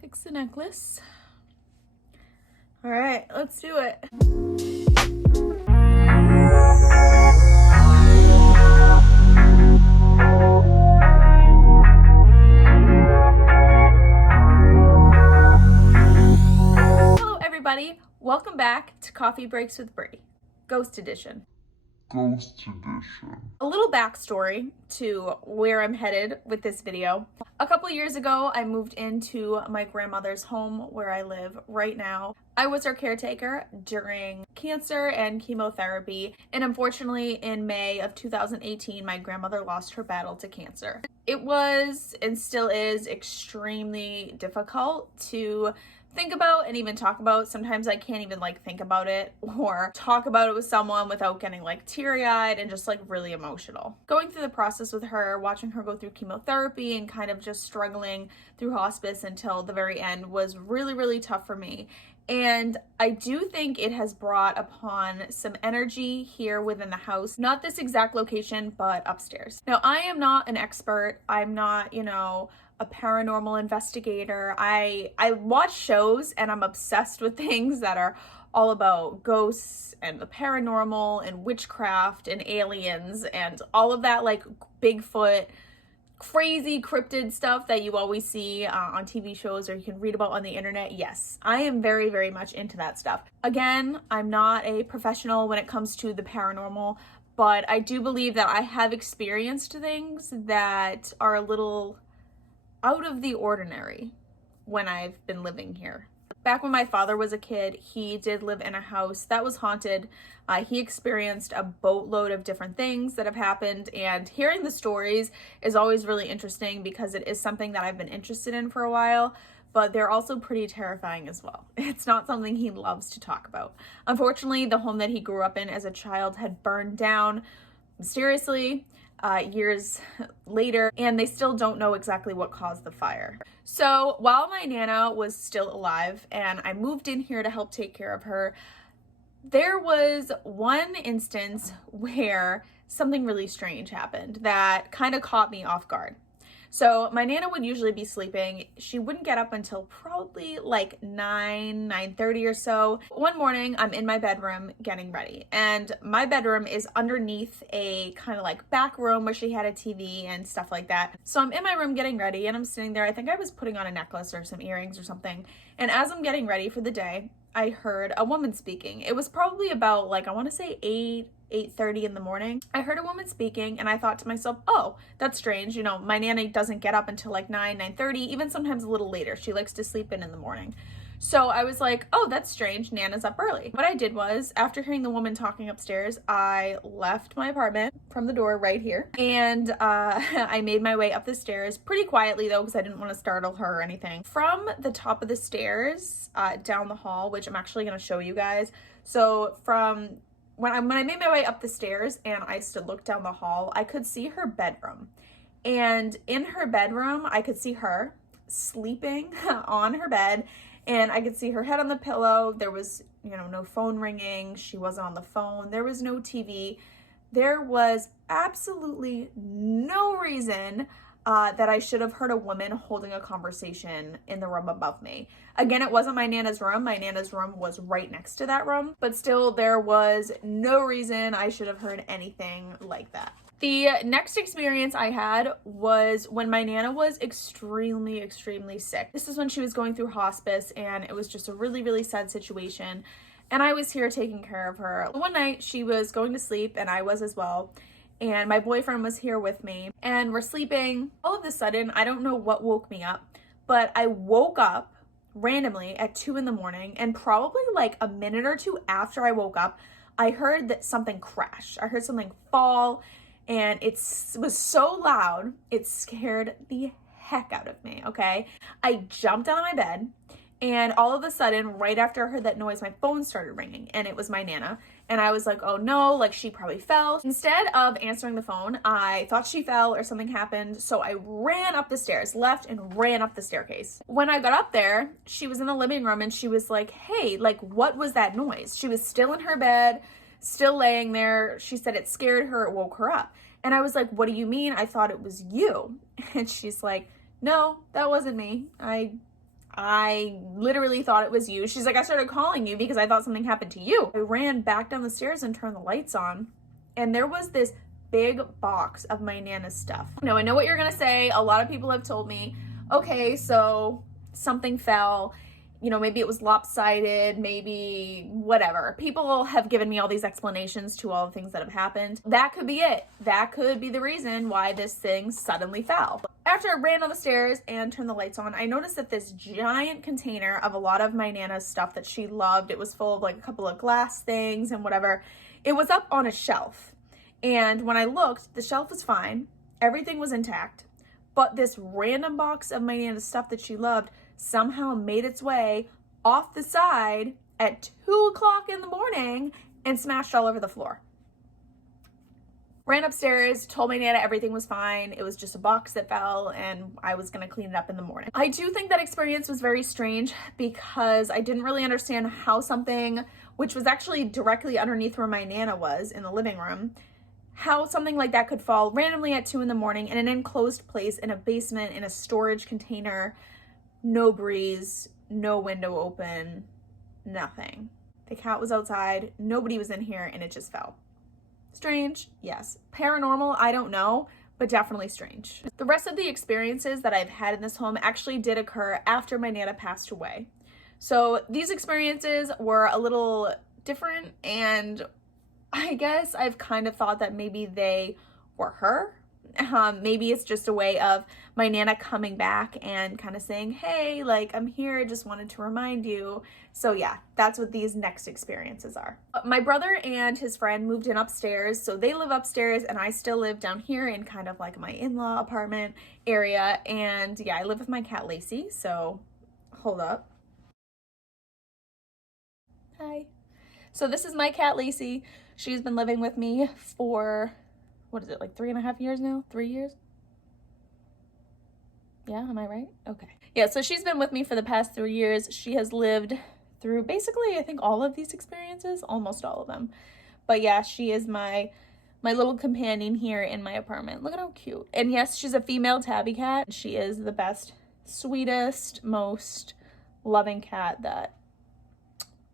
Fix the necklace. All right, let's do it. Hello everybody, welcome back to Coffee Breaks with Brie, Ghost Edition. A little backstory to where I'm headed with this video. A couple years ago, I moved into my grandmother's home where I live right now. I was her caretaker during cancer and chemotherapy, and unfortunately in May of 2018, my grandmother lost her battle to cancer. It was, and still is, extremely difficult to think about and even talk about. Sometimes I can't even think about it or talk about it with someone without getting teary-eyed and just really emotional. Going through the process with her, watching her go through chemotherapy and kind of just struggling through hospice until the very end was really, really tough for me. And I do think it has brought upon some energy here within the house, not this exact location, but upstairs. Now, I am not an expert. I'm not, a paranormal investigator. I watch shows and I'm obsessed with things that are all about ghosts and the paranormal and witchcraft and aliens and all of that Bigfoot, crazy cryptid stuff that you always see on TV shows or you can read about on the internet. Yes, I am very, very much into that stuff. Again, I'm not a professional when it comes to the paranormal, but I do believe that I have experienced things that are a little out of the ordinary when I've been living here. Back when my father was a kid, he did live in a house that was haunted. He experienced a boatload of different things that have happened, and hearing the stories is always really interesting because it is something that I've been interested in for a while, but they're also pretty terrifying as well. It's not something he loves to talk about. Unfortunately, the home that he grew up in as a child had burned down mysteriously years later, and they still don't know exactly what caused the fire. So while my Nana was still alive and I moved in here to help take care of her, there was one instance where something really strange happened that kind of caught me off guard. So my Nana would usually be sleeping. She wouldn't get up until probably 9:30 or so. One morning, I'm in my bedroom getting ready, and my bedroom is underneath a kind of back room where she had a TV and stuff like that. So I'm in my room getting ready, and I'm sitting there. I think I was putting on a necklace or some earrings or something. And as I'm getting ready for the day, I heard a woman speaking. It was probably about I want to say 8:30 in the morning. I heard a woman speaking and I thought to myself, oh, that's strange. My Nana doesn't get up until 9:30, even sometimes a little later. She likes to sleep in the morning. So I was like, oh, that's strange. Nana's up early. What I did was, after hearing the woman talking upstairs, I left my apartment from the door right here. And I made my way up the stairs pretty quietly though, because I didn't want to startle her or anything. From the top of the stairs down the hall, which I'm actually going to show you guys. So when I made my way up the stairs and I looked down the hall, I could see her bedroom. And in her bedroom, I could see her sleeping on her bed, and I could see her head on the pillow. There was, no phone ringing. She wasn't on the phone. There was no TV. There was absolutely no reason that I should have heard a woman holding a conversation in the room above me. Again, it wasn't my Nana's room. My Nana's room was right next to that room, but still there was no reason I should have heard anything like that. The next experience I had was when my Nana was extremely, extremely sick. This is when she was going through hospice, and it was just a really, really sad situation. And I was here taking care of her. One night she was going to sleep, and I was as well. And my boyfriend was here with me, and we're sleeping. All of a sudden, I don't know what woke me up, but I woke up randomly at 2 in the morning, and probably a minute or two after I woke up, I heard that something crashed. I heard something fall, and it was so loud, it scared the heck out of me, okay? I jumped out of my bed, and all of a sudden, right after I heard that noise, my phone started ringing, and it was my Nana. And I was like, oh no, she probably fell. Instead of answering the phone, I thought she fell or something happened. So I ran up the stairs, left and ran up the staircase. When I got up there, she was in the living room and she was like, hey, what was that noise? She was still in her bed, still laying there. She said it scared her, it woke her up. And I was like, what do you mean? I thought it was you. And she's like, no, that wasn't me. I I literally thought it was you. She's like, I started calling you because I thought something happened to you. I ran back down the stairs and turned the lights on, and there was this big box of my Nana's stuff. Now, I know what you're gonna say. A lot of people have told me, okay, so something fell, you know, maybe it was lopsided, maybe whatever. People have given me all these explanations to all the things that have happened. That could be it. That could be the reason why this thing suddenly fell. After I ran on the stairs and turned the lights on, I noticed that this giant container of a lot of my Nana's stuff that she loved, it was full of like a couple of glass things and whatever, it was up on a shelf. And when I looked, the shelf was fine. Everything was intact. But this random box of my Nana's stuff that she loved somehow made its way off the side at 2 o'clock in the morning and smashed all over the floor. Ran upstairs, told my Nana everything was fine. It was just a box that fell and I was gonna clean it up in the morning. I do think that experience was very strange because I didn't really understand how something, which was actually directly underneath where my Nana was in the living room, how something like that could fall randomly at 2 in the morning in an enclosed place in a basement in a storage container. No breeze, no window open, nothing. The cat was outside, nobody was in here, and it just fell. Strange, yes. Paranormal, I don't know, but definitely strange. The rest of the experiences that I've had in this home actually did occur after my Nana passed away. So these experiences were a little different, and I guess I've kind of thought that maybe they were her. Maybe it's just a way of my Nana coming back and kind of saying, hey, like, I'm here, just wanted to remind you. So yeah, that's what these next experiences are. My brother and his friend moved in upstairs, so they live upstairs and I still live down here in kind of like my in-law apartment area. And yeah, I live with my cat Lacey, so hold up. Hi. So this is my cat Lacey. She's been living with me for, what is it, like 3.5 years now? 3 years? Yeah, am I right? Okay. Yeah, so she's been with me for the past 3 years. She has lived through basically, I think, all of these experiences, almost all of them. But yeah, she is my little companion here in my apartment. Look at how cute. And yes, she's a female tabby cat. She is the best, sweetest, most loving cat that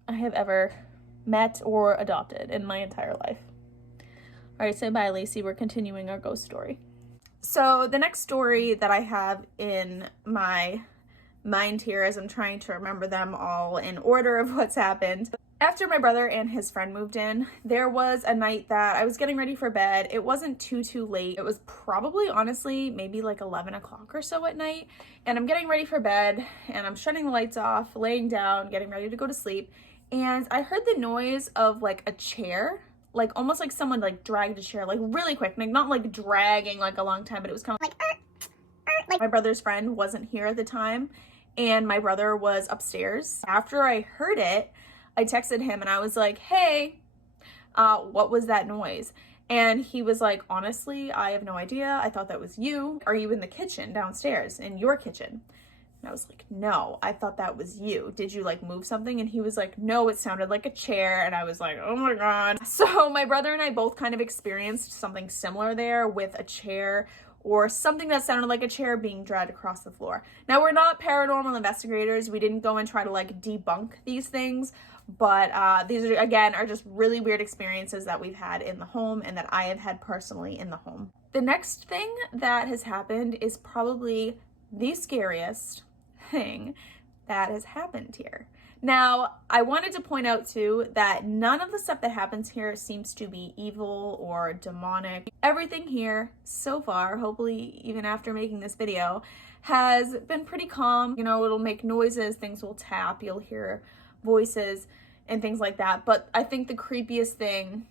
I have ever met or adopted in my entire life. All right, say bye, Lacey. We're continuing our ghost story. So the next story that I have in my mind here as I'm trying to remember them all in order of what's happened. After my brother and his friend moved in, there was a night that I was getting ready for bed. It wasn't too late. It was probably, honestly, maybe like 11 o'clock or so at night. And I'm getting ready for bed and I'm shutting the lights off, laying down, getting ready to go to sleep. And I heard the noise of like a chair, like almost like someone like dragged a chair, like really quick, like not like dragging like a long time, but it was kind of like my brother's friend wasn't here at the time and my brother was upstairs. After I heard it, I texted him and I was like, hey, what was that noise? And he was like, honestly, I have no idea. I thought that was you. Are you in the kitchen downstairs, in your kitchen? And I was like, no, I thought that was you. Did you like move something? And he was like, no, it sounded like a chair. And I was like, oh my God. So my brother and I both kind of experienced something similar there with a chair or something that sounded like a chair being dragged across the floor. Now, we're not paranormal investigators. We didn't go and try to like debunk these things, but these are, again, are just really weird experiences that we've had in the home and that I have had personally in the home. The next thing that has happened is probably the scariest thing that has happened here. Now, I wanted to point out too that none of the stuff that happens here seems to be evil or demonic. Everything here so far, hopefully even after making this video, has been pretty calm. You know, it'll make noises, things will tap, you'll hear voices and things like that. But I think the creepiest thing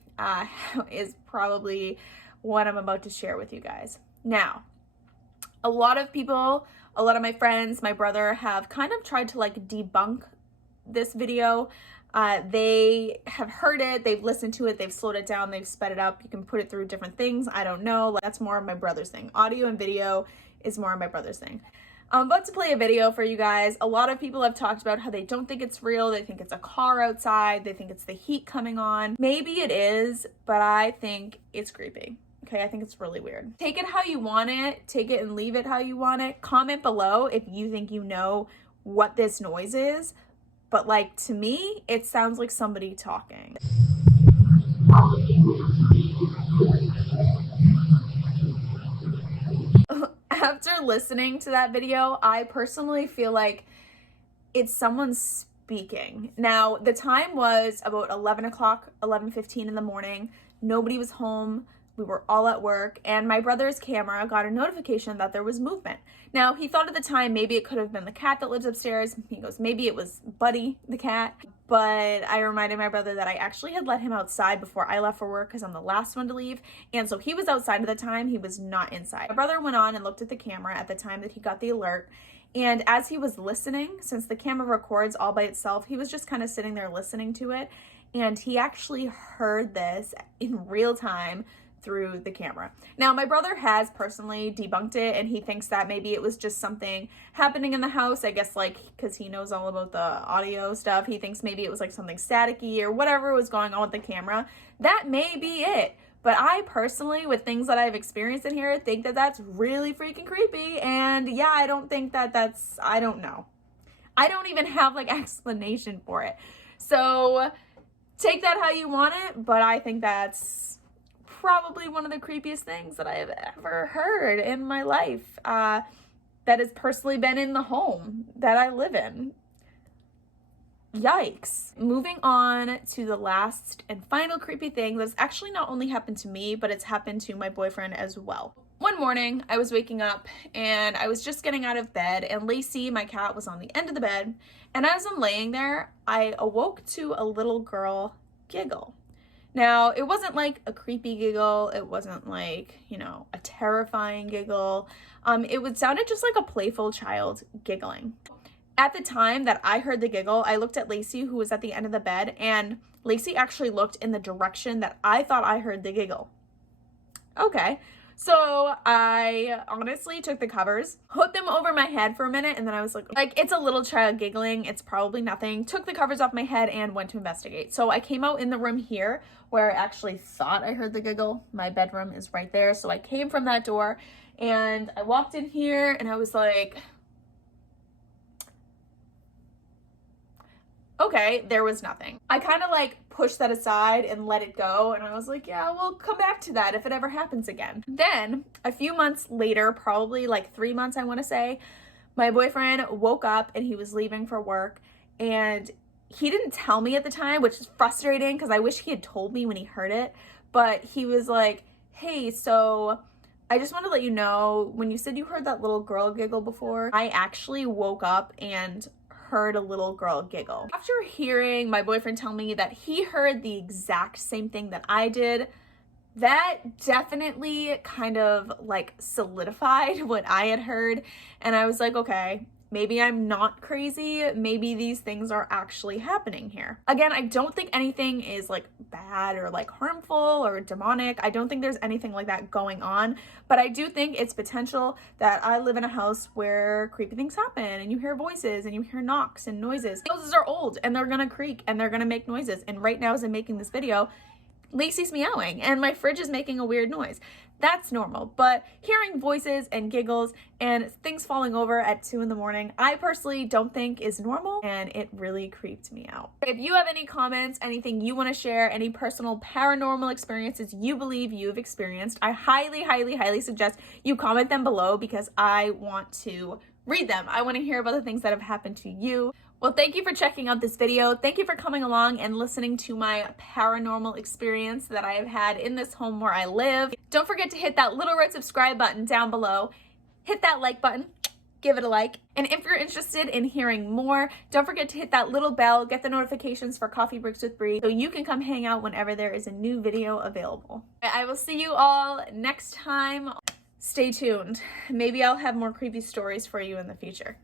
is probably what I'm about to share with you guys. Now, a lot of people, a lot of my friends, my brother have kind of tried to like debunk this video. They have heard it, they've listened to it, they've slowed it down, they've sped it up. You can put it through different things. I don't know. That's more of my brother's thing. Audio and video is more of my brother's thing. I'm about to play a video for you guys. A lot of people have talked about how they don't think it's real. They think it's a car outside. They think it's the heat coming on. Maybe it is, but I think it's creepy. Okay, I think it's really weird. Take it how you want it. Take it and leave it how you want it. Comment below if you think you know what this noise is, but like to me, it sounds like somebody talking. After listening to that video, I personally feel like it's someone speaking. Now, the time was about 11 o'clock, 11:15 in the morning. Nobody was home. We were all at work, and my brother's camera got a notification that there was movement. Now, he thought at the time maybe it could have been the cat that lives upstairs. He goes, maybe it was Buddy, the cat. But I reminded my brother that I actually had let him outside before I left for work because I'm the last one to leave. And so he was outside at the time. He was not inside. My brother went on and looked at the camera at the time that he got the alert. And as he was listening, since the camera records all by itself, he was just kind of sitting there listening to it. And he actually heard this in real time through the camera. Now, my brother has personally debunked it, and he thinks that maybe it was just something happening in the house. I guess like because he knows all about the audio stuff, he thinks maybe it was like something staticky or whatever was going on with the camera. That may be it. But I personally, with things that I've experienced in here, think that that's really freaking creepy. And yeah, I don't think that that's, I don't know. I don't even have like explanation for it. So take that how you want it, but I think that's probably one of the creepiest things that I have ever heard in my life that has personally been in the home that I live in. Yikes. Moving on to the last and final creepy thing that's actually not only happened to me, but it's happened to my boyfriend as well. One morning, I was waking up and I was just getting out of bed, and Lacey, my cat, was on the end of the bed. And as I'm laying there, I awoke to a little girl giggle. Now, it wasn't like a creepy giggle. It wasn't like, you know, a terrifying giggle. It sounded just like a playful child giggling. At the time that I heard the giggle, I looked at Lacey, who was at the end of the bed, and Lacey actually looked in the direction that I thought I heard the giggle. Okay, so I honestly took the covers, put them over my head for a minute, and then I was like, it's a little child giggling. It's probably nothing. Took the covers off my head and went to investigate. So I came out in the room here where I actually thought I heard the giggle. My bedroom is right there. So I came from that door and I walked in here and I was like, okay, there was nothing. I kind of like pushed that aside and let it go. And I was like, yeah, we'll come back to that if it ever happens again. Then a few months later, probably like 3 months, I want to say, my boyfriend woke up and he was leaving for work, and he didn't tell me at the time, which is frustrating because I wish he had told me when he heard it. But he was like, hey, so I just want to let you know, when you said you heard that little girl giggle before, I actually woke up and heard a little girl giggle. After hearing my boyfriend tell me that he heard the exact same thing that I did, that definitely kind of like solidified what I had heard. And I was like, okay, maybe I'm not crazy. Maybe these things are actually happening here. Again, I don't think anything is like bad or like harmful or demonic. I don't think there's anything like that going on, but I do think it's potential that I live in a house where creepy things happen and you hear voices and you hear knocks and noises. Houses are old and they're gonna creak and they're gonna make noises. And right now as I'm making this video, Lacey's meowing and my fridge is making a weird noise. That's normal, but hearing voices and giggles and things falling over at 2 in the morning, I personally don't think is normal, and it really creeped me out. If you have any comments, anything you want to share, any personal paranormal experiences you believe you've experienced, I highly, highly, highly suggest you comment them below because I want to read them. I want to hear about the things that have happened to you. Well, thank you for checking out this video. Thank you for coming along and listening to my paranormal experience that I have had in this home where I live. Don't forget to hit that little red subscribe button down below. Hit that like button, give it a like. And if you're interested in hearing more, don't forget to hit that little bell, get the notifications for Coffee Breaks with Bree so you can come hang out whenever there is a new video available. I will see you all next time. Stay tuned. Maybe I'll have more creepy stories for you in the future.